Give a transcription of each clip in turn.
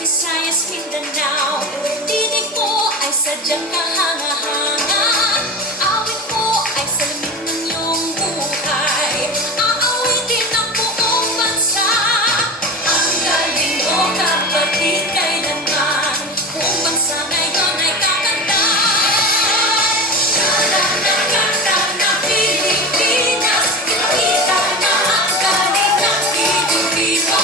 Visayas, Mindanao, tinig mo ay sadyang kahanga-hanga. Awit mo ay salamin ng iyong buhay. Aawitin ang buong bansa. Ang galing mo, kapatid, kailanman buong bansa ngayon ay kakanta. Kanta na kanta na Pilipinas, ipakita na ang galing ng Pilipino.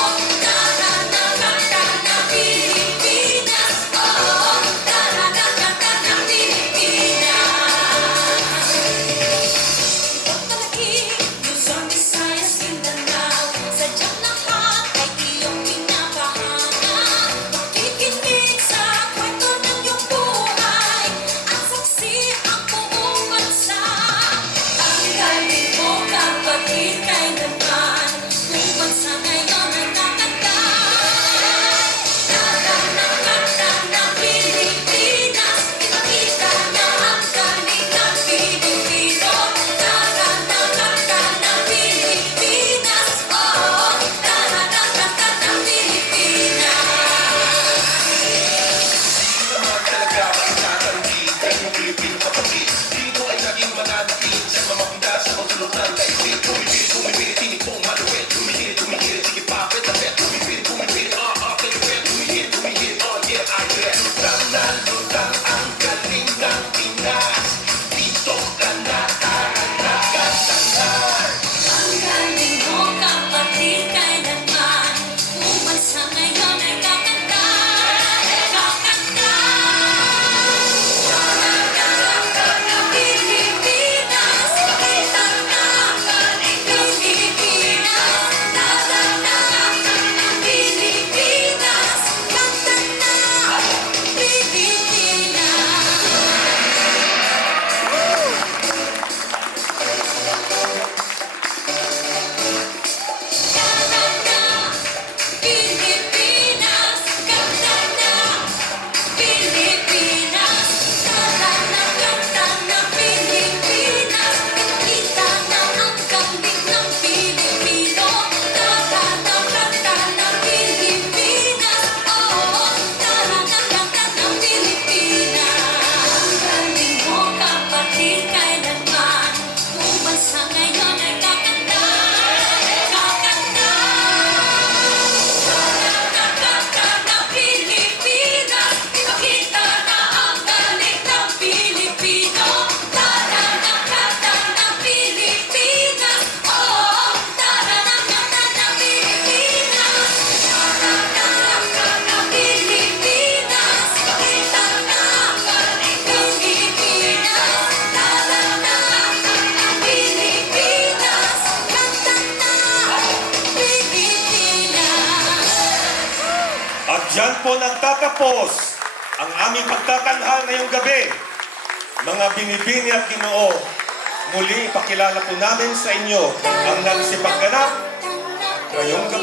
Diyan po nagtatapos ang aming pagtatanghal ngayong gabi. Mga binibini at Ginoo, muli ipakilala po namin sa inyo ang nagsipagganap ngayong gabi.